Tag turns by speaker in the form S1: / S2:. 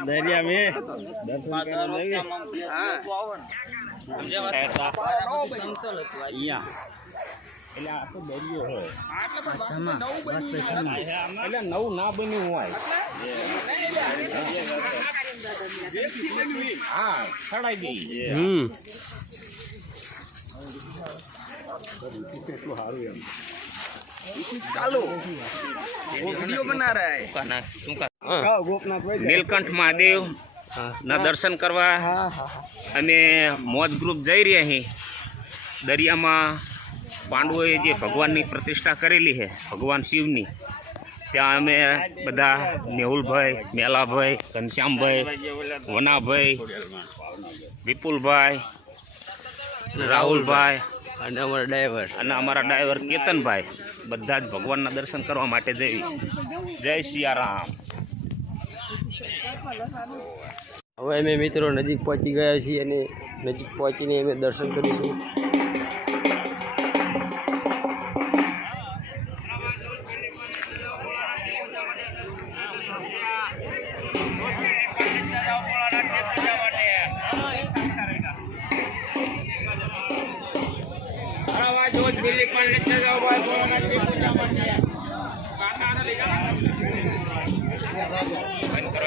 S1: દરિયા મેં.
S2: એટલે આ તો દરિયો હોય. એટલે નવું ના બન્યું હોય. હા સડાઈ દઈ.
S3: હમ.
S4: નીલકંઠ
S2: મહાદેવ
S3: ના
S2: દર્શન કરવા અમે મોજ ગ્રુપ જઈ રહ્યા છીએ દરિયામાં પાંડવોએ જે ભગવાનની પ્રતિષ્ઠા કરેલી છે ભગવાન શિવની ત્યાં અમે બધા મેહુલભાઈ મેલાભાઈ ઘનશ્યામભાઈ વનાભાઈ વિપુલભાઈ
S3: રાહુલભાઈ અને અમારા ડ્રાઈવર.
S2: અને અમારા ડ્રાઈવર કેતનભાઈ બધા જ ભગવાનના દર્શન કરવા માટે જઈશ જય સિયારામ
S3: હવે અમે મિત્રો નજીક પહોંચી ગયા છીએ અને નજીક પહોંચીને અમે દર્શન કરીશું.
S2: જોજ બિલ્લી પણ લેતા
S4: જાઓ, ભાઈ બોલા
S2: માટે
S4: પૂજા માટે.
S2: કરો